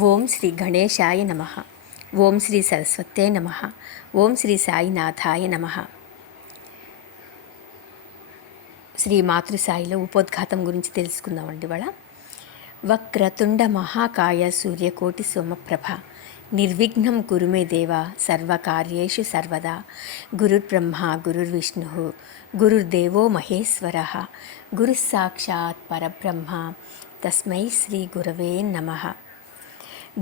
ఓం శ్రీ గణేశాయ నమ. ఓం శ్రీ సరస్వతే నమ. ఓం శ్రీ సాయినాథాయ నమ. శ్రీ మాతృసాయిలో ఉపోద్ఘాతం గురించి తెలుసుకుందామండి. ఇవాళ వక్రతుండ మహాకాయ సూర్యకోటి సోమప్రభ నిర్విఘ్నం కురుమే దేవ సర్వకార్యేషు సర్వదా గురుర్బ్రహ్మ గురుర్విష్ణు గురుర్దేవో మహేశ్వర గురుస్సాక్షాత్ పరబ్రహ్మ తస్మై శ్రీ గురవే నమః.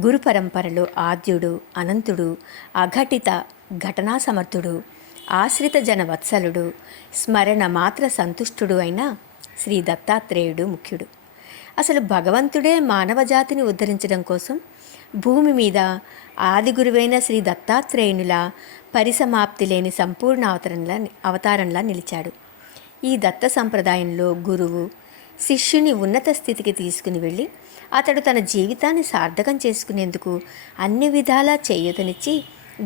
గురు పరంపరలో ఆద్యుడు, అనంతుడు, అఘటిత ఘటనా సమర్థుడు, ఆశ్రిత జన వత్సలుడు, స్మరణ మాత్ర సంతుష్టుడు అయిన శ్రీ దత్తాత్రేయుడు ముఖ్యుడు. అసలు భగవంతుడే మానవజాతిని ఉద్ధరించడం కోసం భూమి మీద ఆది గురువైన శ్రీ దత్తాత్రేయునిలా పరిసమాప్తి లేని సంపూర్ణ అవతారంలా నిలిచాడు. ఈ దత్త సంప్రదాయంలో గురువు శిష్యుని ఉన్నత స్థితికి తీసుకుని వెళ్ళి అతడు తన జీవితాన్ని సార్థకం చేసుకునేందుకు అన్ని విధాలా చేయూతనిచ్చి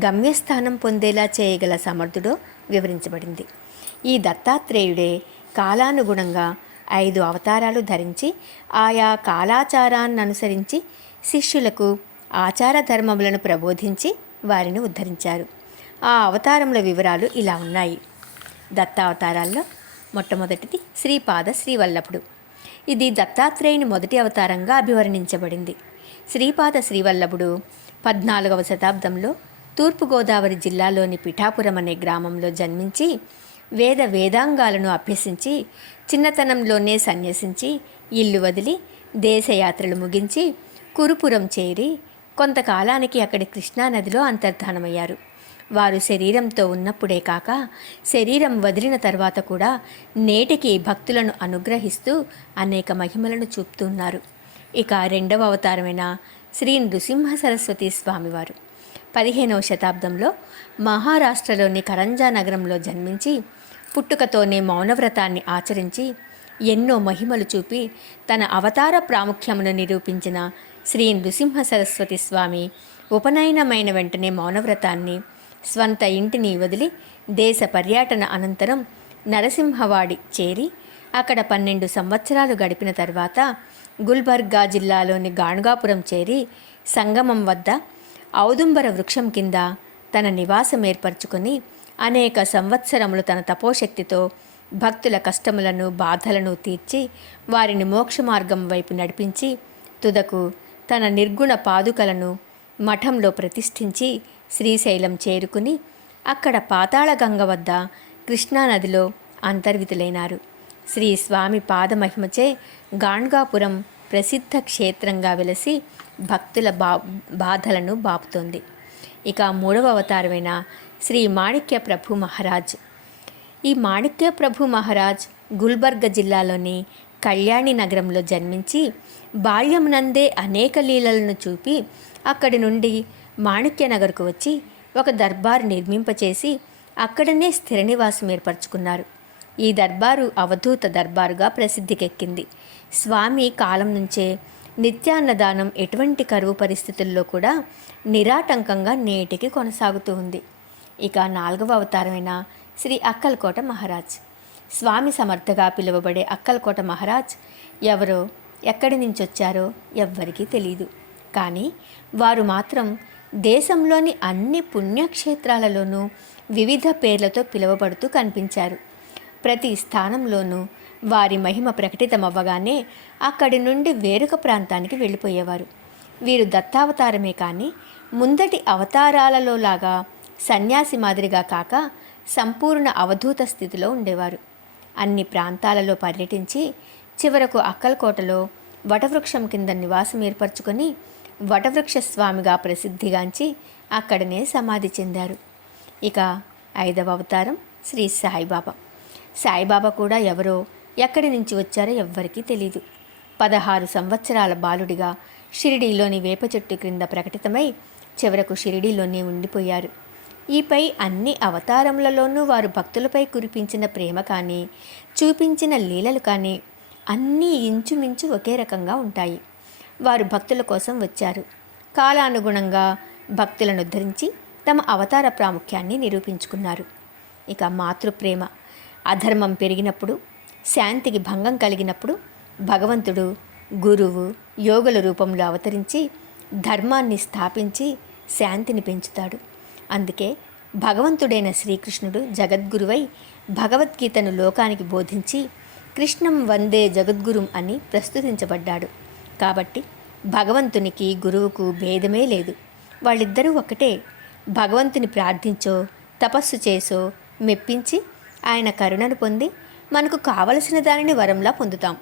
గమ్యస్థానం పొందేలా చేయగల సమర్థుడో వివరించబడింది. ఈ దత్తాత్రేయుడే కాలానుగుణంగా 5 అవతారాలు ధరించి ఆయా కాలాచారాన్ని అనుసరించి శిష్యులకు ఆచార ధర్మములను ప్రబోధించి వారిని ఉద్ధరించారు. ఆ అవతారముల వివరాలు ఇలా ఉన్నాయి. దత్తావతారాల్లో మొట్టమొదటిది శ్రీపాద శ్రీవల్లభుడు. ఇది దత్తాత్రేయుని మొదటి అవతారంగా అభివర్ణించబడింది. శ్రీపాద శ్రీవల్లభుడు 14వ శతాబ్దంలో తూర్పుగోదావరి జిల్లాలోని పిఠాపురం అనే గ్రామంలో జన్మించి వేదాంగాలను అభ్యసించి చిన్నతనంలోనే సన్యసించి ఇల్లు వదిలి దేశయాత్రలు ముగించి కురుపురం చేరి కొంతకాలానికి అక్కడి కృష్ణానదిలో అంతర్ధానమయ్యారు. వారు శరీరంతో ఉన్నప్పుడే కాక శరీరం వదిలిన తర్వాత కూడా నేటికి భక్తులను అనుగ్రహిస్తూ అనేక మహిమలను చూపుతున్నారు. ఇక 2వ అవతారమైన శ్రీ నృసింహ సరస్వతి స్వామివారు 15వ శతాబ్దంలో మహారాష్ట్రలోని కరంజా నగరంలో జన్మించి పుట్టుకతోనే మౌనవ్రతాన్ని ఆచరించి ఎన్నో మహిమలు చూపి తన అవతార ప్రాముఖ్యమును నిరూపించిన శ్రీ నృసింహ సరస్వతి స్వామి ఉపనయనమైన వెంటనే మౌనవ్రతాన్ని స్వంత ఇంటిని వదిలి దేశ పర్యటన అనంతరం నరసింహవాడి చేరి అక్కడ 12 సంవత్సరాలు గడిపిన తర్వాత గుల్బర్గా జిల్లాలోని గాణగాపురం చేరి సంగమం వద్ద ఔదుంబర వృక్షం కింద తన నివాసం ఏర్పరచుకొని అనేక సంవత్సరములు తన తపోశక్తితో భక్తుల కష్టములను బాధలను తీర్చి వారిని మోక్ష మార్గం వైపు నడిపించి తుదకు తన నిర్గుణ పాదుకలను మఠంలో ప్రతిష్ఠించి శ్రీశైలం చేరుకుని అక్కడ పాతాళగంగ వద్ద కృష్ణానదిలో అంతర్వితులైనారు. శ్రీ స్వామి పాదమహిమచే గాణ్గాపురం ప్రసిద్ధ క్షేత్రంగా వెలసి భక్తుల బాధలను బాపుతోంది. ఇక 3వ అవతారమైన శ్రీ మాణిక్య ప్రభు మహారాజ్. ఈ మాణిక్య ప్రభు మహారాజ్ గుల్బర్గ జిల్లాలోని కళ్యాణి నగరంలో జన్మించి బాల్యమునందే అనేక లీలలను చూపి అక్కడి నుండి మాణిక్యనగర్కు వచ్చి ఒక దర్బారు నిర్మింపచేసి అక్కడనే స్థిర నివాసం ఏర్పరచుకున్నారు. ఈ దర్బారు అవధూత దర్బారుగా ప్రసిద్ధికెక్కింది. స్వామి కాలం నుంచే నిత్యాన్నదానం ఎటువంటి కరువు పరిస్థితుల్లో కూడా నిరాటంకంగా నేటికి కొనసాగుతూ ఉంది. ఇక 4వ అవతారమైన శ్రీ అక్కల్కోట మహారాజ్. స్వామి సమర్థగా పిలువబడే అక్కల్కోట మహారాజ్ ఎవరో ఎక్కడి నుంచి వచ్చారో ఎవ్వరికీ తెలియదు. కానీ వారు మాత్రం దేశంలోని అన్ని పుణ్యక్షేత్రాలలోనూ వివిధ పేర్లతో పిలువబడుతూ కనిపించారు. ప్రతి స్థానంలోనూ వారి మహిమ ప్రకటితమవ్వగానే అక్కడి నుండి వేరొక ప్రాంతానికి వెళ్ళిపోయేవారు. వీరు దత్తావతారమే కానీ ముందటి అవతారాలలో లాగా సన్యాసి మాదిరిగా కాక సంపూర్ణ అవధూత స్థితిలో ఉండేవారు. అన్ని ప్రాంతాలలో పర్యటించి చివరకు అక్కల్కోటలో వటవృక్షం కింద నివాసం ఏర్పరచుకొని వటవృక్ష స్వామిగా ప్రసిద్ధిగాంచి అక్కడనే సమాధి చెందారు. ఇక 5వ అవతారం శ్రీ సాయిబాబా. సాయిబాబా కూడా ఎవరో ఎక్కడి నుంచి వచ్చారో ఎవ్వరికీ తెలీదు. 16 సంవత్సరాల బాలుడిగా షిరిడీలోని వేప చెట్టు క్రింద ప్రకటితమై చివరకు షిరిడీలోనే ఉండిపోయారు. ఈపై అన్ని అవతారములలోనూ వారు భక్తులపై కురిపించిన ప్రేమ కానీ చూపించిన లీలలు కానీ అన్నీ ఇంచుమించు ఒకే రకంగా ఉంటాయి. వారు భక్తుల కోసం వచ్చారు. కాలానుగుణంగా భక్తులను ఉద్ధరించి తమ అవతార ప్రాముఖ్యాన్ని నిరూపించుకున్నారు. ఇక మాతృప్రేమ. అధర్మం పెరిగినప్పుడు, శాంతికి భంగం కలిగినప్పుడు భగవంతుడు గురువు యోగుల రూపంలో అవతరించి ధర్మాన్ని స్థాపించి శాంతిని పెంచుతాడు. అందుకే భగవంతుడైన శ్రీకృష్ణుడు జగద్గురువై భగవద్గీతను లోకానికి బోధించి కృష్ణం వందే జగద్గురుం అని ప్రస్తుతించబడ్డాడు. కాబట్టి భగవంతునికి గురువుకు భేదమే లేదు. వాళ్ళిద్దరూ ఒకటే. భగవంతుని ప్రార్థించో తపస్సు చేసో మెప్పించి ఆయన కరుణను పొంది మనకు కావలసిన దానిని వరంలా పొందుతాం.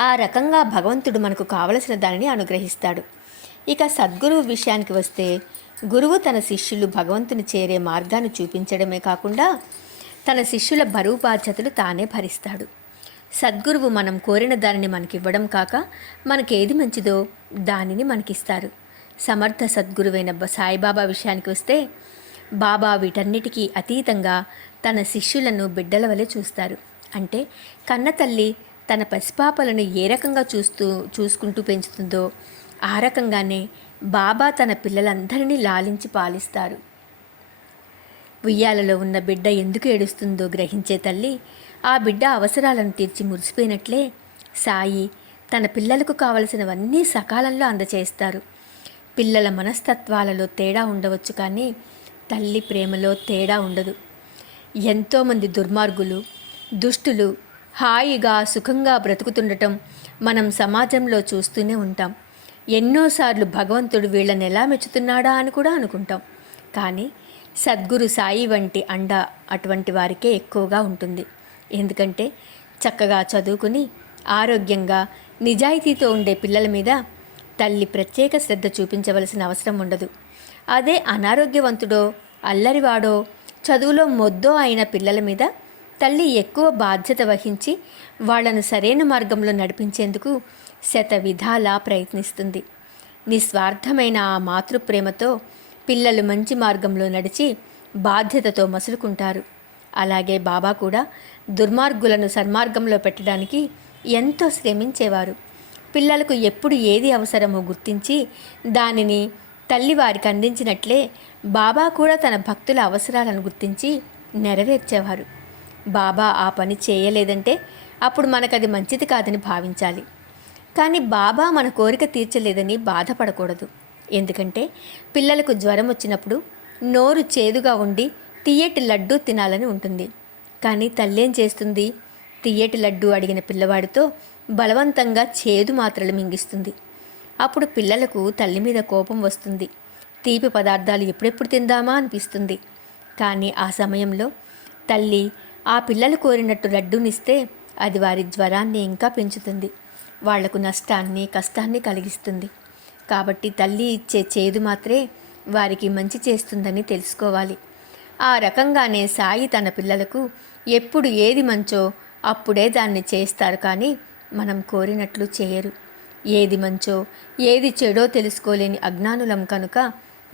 ఆ రకంగా భగవంతుడు మనకు కావలసిన దానిని అనుగ్రహిస్తాడు. ఇక సద్గురువు విషయానికి వస్తే, గురువు తన శిష్యులు భగవంతుని చేరే మార్గాన్ని చూపించడమే కాకుండా తన శిష్యుల బరువు బాధ్యతలు తానే భరిస్తాడు. సద్గురువు మనం కోరిన దానిని మనకివ్వడం కాక మనకేది మంచిదో దానిని మనకిస్తారు. సమర్థ సద్గురువైన సాయిబాబా విషయానికి వస్తే, బాబా వీటన్నిటికీ అతీతంగా తన శిష్యులను బిడ్డల వలె చూస్తారు. అంటే కన్న తల్లి తన పసిపాపలను ఏ రకంగా చూసుకుంటూ పెంచుతుందో ఆ రకంగానే బాబా తన పిల్లలందరినీ లాలించి పాలిస్తారు. ఉయ్యాలలో ఉన్న బిడ్డ ఎందుకు ఏడుస్తుందో గ్రహించే తల్లి ఆ బిడ్డ అవసరాలను తీర్చి మురిసిపోయినట్లే సాయి తన పిల్లలకు కావలసినవన్నీ సకాలంలో అందచేస్తారు. పిల్లల మనస్తత్వాలలో తేడా ఉండవచ్చు, కానీ తల్లి ప్రేమలో తేడా ఉండదు. ఎంతోమంది దుర్మార్గులు, దుష్టులు హాయిగా సుఖంగా బ్రతుకుతుండటం మనం సమాజంలో చూస్తూనే ఉంటాం. ఎన్నోసార్లు భగవంతుడు వీళ్ళని ఎలా మెచ్చుతున్నాడా అని కూడా అనుకుంటాం. కానీ సద్గురు సాయి వంటి అండ అటువంటి వారికే ఎక్కువగా ఉంటుంది. ఎందుకంటే చక్కగా చదువుకుని ఆరోగ్యంగా నిజాయితీతో ఉండే పిల్లల మీద తల్లి ప్రత్యేక శ్రద్ధ చూపించవలసిన అవసరం ఉండదు. అదే అనారోగ్యవంతుడో అల్లరివాడో చదువులో మొద్దో అయిన పిల్లల మీద తల్లి ఎక్కువ బాధ్యత వహించి వాళ్లను సరైన మార్గంలో నడిపించేందుకు శత విధాలా ప్రయత్నిస్తుంది. నిస్వార్థమైన ఆ మాతృప్రేమతో పిల్లలు మంచి మార్గంలో నడిచి బాధ్యతతో మసులుకుంటారు. అలాగే బాబా కూడా దుర్మార్గులను సన్మార్గంలో పెట్టడానికి ఎంతో శ్రమించేవారు. పిల్లలకు ఎప్పుడు ఏది అవసరమో గుర్తించి దానిని తల్లి వారికి అందించినట్లే బాబా కూడా తన భక్తుల అవసరాలను గుర్తించి నెరవేర్చేవారు. బాబా ఆ పని చేయలేదంటే అప్పుడు మనకది మంచిది కాదని భావించాలి. కానీ బాబా మన కోరిక తీర్చలేదని బాధపడకూడదు. ఎందుకంటే పిల్లలకు జ్వరం వచ్చినప్పుడు నోరు చేదుగా ఉండి తియ్యటి లడ్డూ తినాలని ఉంటుంది. కానీ తల్లేం చేస్తుంది? తియ్యటి లడ్డూ అడిగిన పిల్లవాడితో బలవంతంగా చేదు మాత్రలు మింగిస్తుంది. అప్పుడు పిల్లలకు తల్లి మీద కోపం వస్తుంది. తీపి పదార్థాలు ఎప్పుడెప్పుడు తిందామా అనిపిస్తుంది. కానీ ఆ సమయంలో తల్లి ఆ పిల్లలు కోరినట్టు లడ్డూనిస్తే అది వారి జ్వరాన్ని ఇంకా పెంచుతుంది, వాళ్లకు నష్టాన్ని కష్టాన్ని కలిగిస్తుంది. కాబట్టి తల్లి ఇచ్చే చేదు మాత్రమే వారికి మంచి చేస్తుందని తెలుసుకోవాలి. ఆ రకంగానే సాయి తన పిల్లలకు ఎప్పుడు ఏది మంచో అప్పుడే దాన్ని చేస్తారు, కానీ మనం కోరినట్లు చేయరు. ఏది మంచో ఏది చెడో తెలుసుకోలేని అజ్ఞానులం కనుక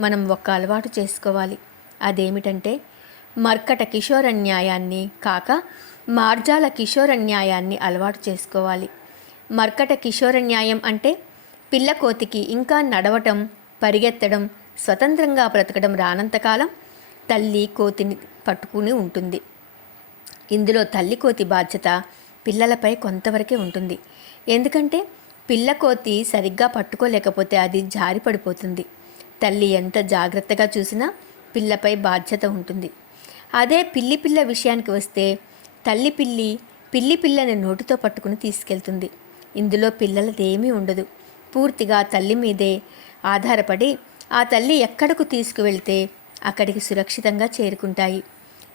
మనం ఒక్క అలవాటు చేసుకోవాలి. అదేమిటంటే మర్కట కిషోర న్యాయాన్ని కాక మార్జాల కిషోర న్యాయాన్ని అలవాటు చేసుకోవాలి. మర్కట కిషోర న్యాయం అంటే పిల్లకోతికి ఇంకా నడవటం, పరిగెత్తడం, స్వతంత్రంగా బ్రతకడం రానంతకాలం తల్లి కోతిని పట్టుకుని ఉంటుంది. ఇందులో తల్లి కోతి బాధ్యత పిల్లలపై కొంతవరకే ఉంటుంది. ఎందుకంటే పిల్లకోతి సరిగ్గా పట్టుకోలేకపోతే అది జారిపడిపోతుంది. తల్లి ఎంత జాగ్రత్తగా చూసినా పిల్లపై బాధ్యత ఉంటుంది. అదే పిల్లి పిల్ల విషయానికి వస్తే తల్లి పిల్లి పిల్లని నోటితో పట్టుకుని తీసుకెళ్తుంది. ఇందులో పిల్లలదేమీ ఉండదు. పూర్తిగా తల్లి మీదే ఆధారపడి ఆ తల్లి ఎక్కడకు తీసుకువెళ్తే అక్కడికి సురక్షితంగా చేరుకుంటాయి.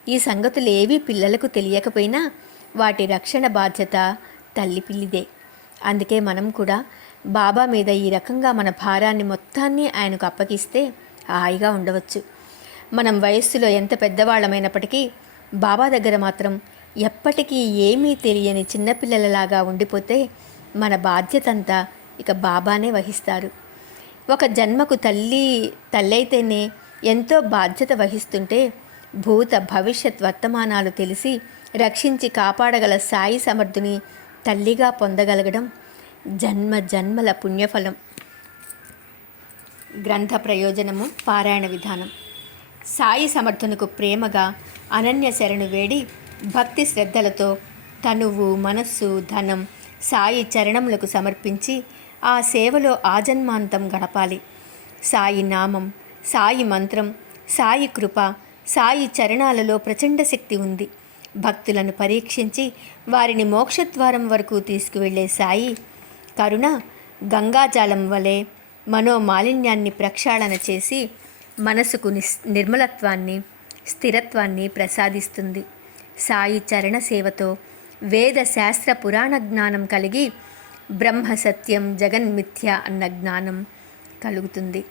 ఈ సంగతులు ఏవీ పిల్లలకు తెలియకపోయినా వాటి రక్షణ బాధ్యత తల్లి పిల్లిదే. అందుకే మనం కూడా బాబా మీద ఈ రకంగా మన భారాన్ని మొత్తాన్ని ఆయనకు అప్పగిస్తే హాయిగా ఉండవచ్చు. మనం వయస్సులో ఎంత పెద్దవాళ్ళమైనప్పటికీ బాబా దగ్గర మాత్రం ఎప్పటికీ ఏమీ తెలియని చిన్నపిల్లలలాగా ఉండిపోతే మన బాధ్యత అంతా ఇక బాబానే వహిస్తారు. ఒక జన్మకు తల్లి అయితేనే ఎంతో బాధ్యత వహిస్తుంటే భూత భవిష్యత్ వర్తమానాలు తెలిసి రక్షించి కాపాడగల సాయి సమర్థుని తల్లిగా పొందగలగడం జన్మ జన్మల పుణ్యఫలం. గ్రంథ ప్రయోజనము, పారాయణ విధానం. సాయి సమర్థునకు ప్రేమగా అనన్య శరణు వేడి భక్తి శ్రద్ధలతో తనువు, మనస్సు, ధనం సాయి చరణములకు సమర్పించి ఆ సేవలో ఆజన్మాంతం గడపాలి. సాయి నామం, సాయి మంత్రం, సాయి కృప, సాయి చరణాలలో ప్రచండ శక్తి ఉంది. భక్తులను పరీక్షించి వారిని మోక్షద్వారం వరకు తీసుకువెళ్ళే సాయి కరుణ గంగాజలం వలె మనోమాలిన్యాన్ని ప్రక్షాళన చేసి మనసుకు నిర్మలత్వాన్ని, స్థిరత్వాన్ని ప్రసాదిస్తుంది. సాయి చరణ సేవతో వేద శాస్త్ర పురాణ జ్ఞానం కలిగి బ్రహ్మ సత్యం జగన్మిథ్య అన్న జ్ఞానం కలుగుతుంది.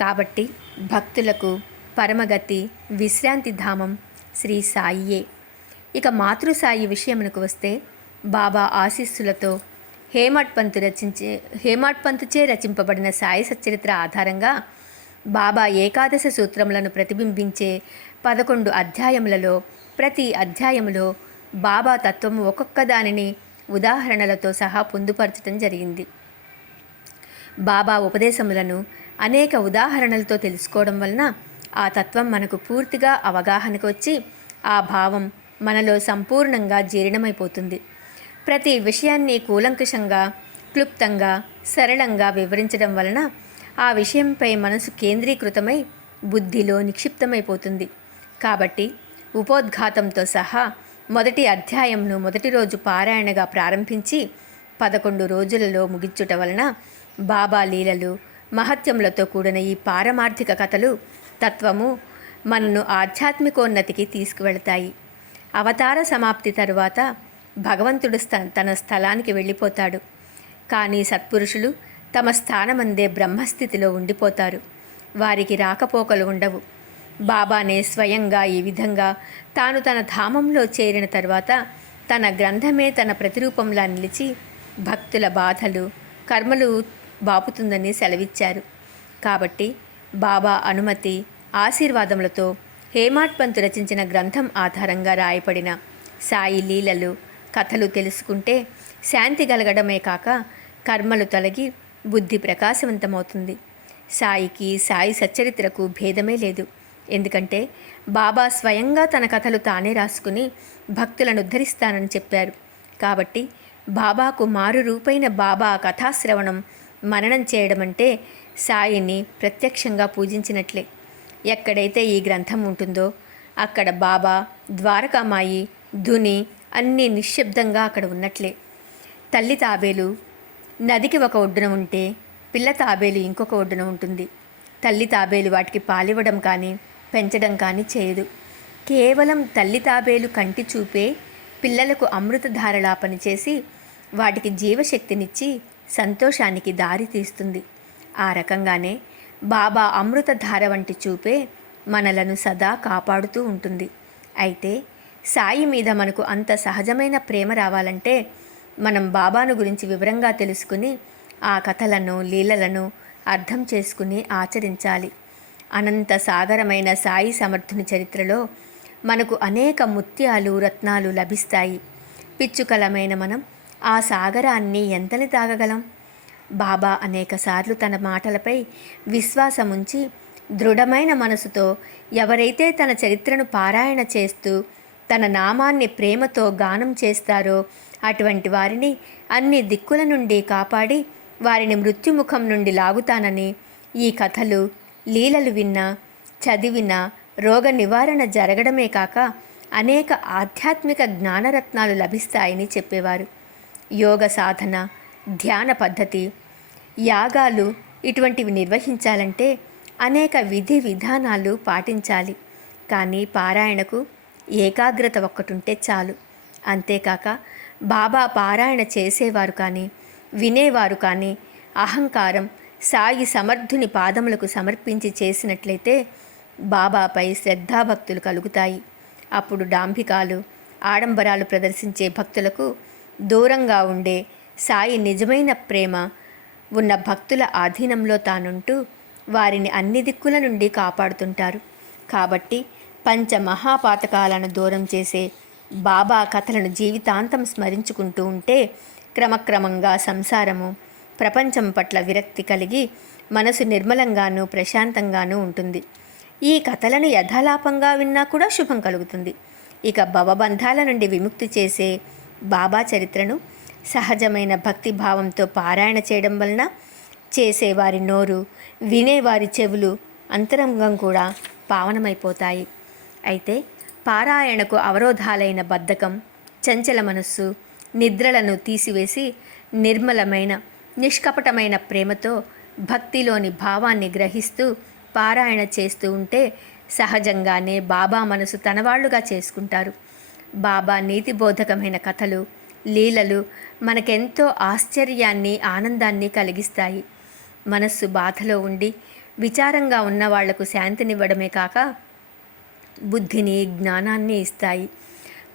కాబట్టి భక్తులకు పరమగతి, విశ్రాంతి ధామం శ్రీ సాయియే. ఇక మాతృసాయి విషయమునకు వస్తే, బాబా ఆశీస్సులతో హేమాడ్ పంతుచే రచింపబడిన సాయి సచ్చరిత్ర ఆధారంగా బాబా ఏకాదశ సూత్రములను ప్రతిబింబించే 11 అధ్యాయములలో ప్రతి అధ్యాయములో బాబా తత్వము ఒక్కొక్క దానిని ఉదాహరణలతో సహా పొందుపరచడం జరిగింది. బాబా ఉపదేశములను అనేక ఉదాహరణలతో తెలుసుకోవడం వలన ఆ తత్వం మనకు పూర్తిగా అవగాహనకు వచ్చి ఆ భావం మనలో సంపూర్ణంగా జీర్ణమైపోతుంది. ప్రతి విషయాన్ని కూలంకషంగా, క్లుప్తంగా, సరళంగా వివరించడం వలన ఆ విషయంపై మనసు కేంద్రీకృతమై బుద్ధిలో నిక్షిప్తమైపోతుంది. కాబట్టి ఉపోద్ఘాతంతో సహా మొదటి అధ్యాయంను మొదటి రోజు పారాయణగా ప్రారంభించి 11 రోజులలో ముగించుట వలన బాబా లీలలు, మహత్యములతో కూడిన ఈ పారమార్థిక కథలు, తత్వము మనను ఆధ్యాత్మికోన్నతికి తీసుకువెళతాయి. అవతార సమాప్తి తరువాత భగవంతుడు తన స్థలానికి వెళ్ళిపోతాడు. కానీ సత్పురుషులు తమ స్థానమందే బ్రహ్మస్థితిలో ఉండిపోతారు. వారికి రాకపోకలు ఉండవు. బాబానే స్వయంగా ఈ విధంగా తాను తన ధామంలో చేరిన తర్వాత తన గ్రంథమే తన ప్రతిరూపంలా నిలిచి భక్తుల బాధలు, కర్మలు బాపుతుందని సెలవిచ్చారు. కాబట్టి బాబా అనుమతి, ఆశీర్వాదములతో హేమాడ్ పంతు రచించిన గ్రంథం ఆధారంగా రాయబడిన సాయి లీలలు, కథలు తెలుసుకుంటే శాంతి కలగడమే కాక కర్మలు తొలగి బుద్ధి ప్రకాశవంతమవుతుంది. సాయికి, సాయి సచ్చరిత్రకు భేదమే లేదు. ఎందుకంటే బాబా స్వయంగా తన కథలు తానే రాసుకుని భక్తులను ఉద్ధరిస్తానని చెప్పారు. కాబట్టి బాబాకు మారు రూపైన బాబా కథాశ్రవణం, మననం చేయడం అంటే సాయిని ప్రత్యక్షంగా పూజించినట్లే. ఎక్కడైతే ఈ గ్రంథం ఉంటుందో అక్కడ బాబా, ద్వారకామాయి, ధుని అన్నీ నిశ్శబ్దంగా అక్కడ ఉన్నట్లే. తల్లి తాబేలు నదికి ఒక ఒడ్డున ఉంటే పిల్ల తాబేలు ఇంకొక ఒడ్డున ఉంటుంది. తల్లి తాబేలు వాటికి పాలివ్వడం కానీ పెంచడం కానీ చేయదు. కేవలం తల్లి తాబేలు కంటి చూపే పిల్లలకు అమృతధారలా పనిచేసి వాటికి జీవశక్తినిచ్చి సంతోషానికి దారి తీస్తుంది. ఆ రకంగానే బాబా అమృతధార వంటి చూపే మనలను సదా కాపాడుతూ ఉంటుంది. అయితే సాయి మీద మనకు అంత సహజమైన ప్రేమ రావాలంటే మనం బాబాను గురించి వివరంగా తెలుసుకుని ఆ కథలను, లీలలను అర్థం చేసుకుని ఆచరించాలి. అనంత సాగరమైన సాయి సమర్థుని చరిత్రలో మనకు అనేక ముత్యాలు, రత్నాలు లభిస్తాయి. పిచ్చుకలమైన మనం ఆ సాగరాన్ని ఎంతని తాగగలం? బాబా అనేకసార్లు తన మాటలపై విశ్వాసముంచి దృఢమైన మనసుతో ఎవరైతే తన చరిత్రను పారాయణ చేస్తూ తన నామాన్ని ప్రేమతో గానం చేస్తారో అటువంటి వారిని అన్ని దిక్కుల నుండి కాపాడి వారిని మృత్యుముఖం నుండి లాగుతానని ఈ కథలు, లీలలు విన్నా, చదివినా రోగ నివారణ జరగడమే కాక అనేక ఆధ్యాత్మిక జ్ఞానరత్నాలు లభిస్తాయని చెప్పేవారు. యోగ సాధన, ధ్యాన పద్ధతి, యాగాలు ఇటువంటివి నిర్వహించాలంటే అనేక విధి విధానాలు పాటించాలి. కానీ పారాయణకు ఏకాగ్రత ఒక్కటుంటే చాలు. అంతేకాక బాబా పారాయణ చేసేవారు కానీ వినేవారు కానీ అహంకారం సాయి సమర్థుని పాదములకు సమర్పించి చేసినట్లయితే బాబాపై శ్రద్ధాభక్తులు కలుగుతాయి. అప్పుడు డాంభికాలు, ఆడంబరాలు ప్రదర్శించే భక్తులకు దూరంగా ఉండే సాయి నిజమైన ప్రేమ ఉన్న భక్తుల ఆధీనంలో తానుంటూ వారిని అన్ని దిక్కుల నుండి కాపాడుతుంటారు. కాబట్టి పంచమహాపాతకాలను దూరం చేసే బాబా కథలను జీవితాంతం స్మరించుకుంటూ ఉంటే క్రమక్రమంగా సంసారము, ప్రపంచం పట్ల విరక్తి కలిగి మనసు నిర్మలంగానూ ప్రశాంతంగానూ ఉంటుంది. ఈ కథలను యథాలాపంగా విన్నా కూడా శుభం కలుగుతుంది. ఇక భవబంధాల నుండి విముక్తి చేసే బాబా చరిత్రను సహజమైన భక్తి భావంతో పారాయణ చేయడం వలన చేసేవారి నోరు, వినేవారి చెవులు, అంతరంగం కూడా పావనమైపోతాయి. అయితే పారాయణకు అవరోధాలైన బద్ధకం, చంచల మనస్సు, నిద్రలను తీసివేసి నిర్మలమైన నిష్కపటమైన ప్రేమతో భక్తిలోని భావాన్ని గ్రహిస్తూ పారాయణ చేస్తూ ఉంటే సహజంగానే బాబా మనసు తనవాళ్లుగా చేసుకుంటారు. బాబా నీతిబోధకమైన కథలు, లీలలు మనకెంతో ఆశ్చర్యాన్ని, ఆనందాన్ని కలిగిస్తాయి. మనస్సు బాధలో ఉండి విచారంగా ఉన్న వాళ్లకు శాంతినివ్వడమే కాక బుద్ధిని, జ్ఞానాన్ని ఇస్తాయి.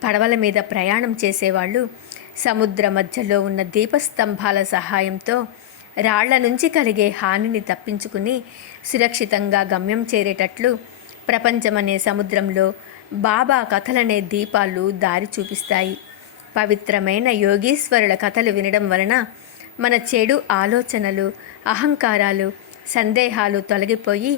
పడవల మీద ప్రయాణం చేసేవాళ్ళు సముద్ర మధ్యలో ఉన్న దీపస్తంభాల సహాయంతో రాళ్ల నుంచి కలిగే హానిని తప్పించుకుని సురక్షితంగా గమ్యం చేరేటట్లు ప్రపంచమనే సముద్రంలో బాబా కథలనే దీపాలు దారి చూపిస్తాయి. పవిత్రమైన యోగీశ్వరుల కథలు వినడం వలన మన చెడు ఆలోచనలు, అహంకారాలు, సందేహాలు తొలగిపోయి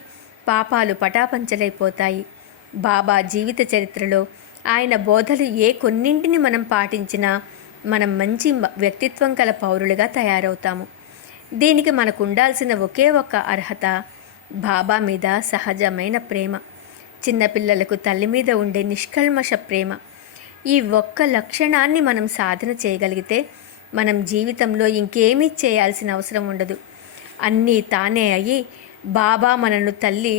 పాపాలు పటాపంచలైపోతాయి. బాబా జీవిత చరిత్రలో ఆయన బోధలు ఏ కొన్నింటిని మనం పాటించినా మనం మంచి వ్యక్తిత్వం కల పౌరులుగా తయారవుతాము. దీనికి మనకు ఉండాల్సిన ఒకే ఒక్క అర్హత బాబా మీద సహజమైన ప్రేమ, చిన్నపిల్లలకు తల్లి మీద ఉండే నిష్కల్మష ప్రేమ. ఈ ఒక్క లక్షణాన్ని మనం సాధన చేయగలిగితే మనం జీవితంలో ఇంకేమీ చేయాల్సిన అవసరం ఉండదు. అన్నీ తానే అయ్యి బాబా మనను తల్లి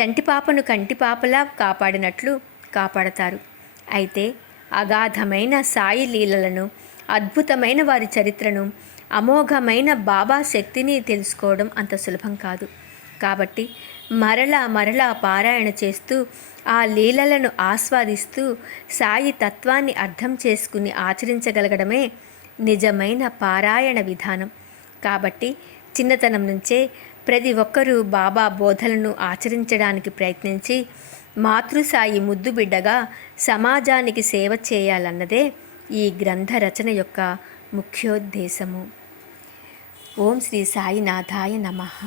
చంటిపాపను కంటిపాపలా కాపాడినట్లు కాపాడతారు. అయితే అగాధమైన సాయి లీలలను, అద్భుతమైన వారి చరిత్రను, అమోఘమైన బాబా శక్తిని తెలుసుకోవడం అంత సులభం కాదు. కాబట్టి మరలా పారాయణ చేస్తూ ఆ లీలలను ఆస్వాదిస్తూ సాయి తత్వాన్ని అర్థం చేసుకుని ఆచరించగలగడమే నిజమైన పారాయణ విధానం. కాబట్టి చిన్నతనం నుంచే ప్రతి ఒక్కరూ బాబా బోధలను ఆచరించడానికి ప్రయత్నించి మాతృసాయి ముద్దు బిడ్డగా సమాజానికి సేవ చేయాలన్నదే ఈ గ్రంథ రచన యొక్క ముఖ్యోద్దేశము. ఓం శ్రీ సాయినాథాయ నమః.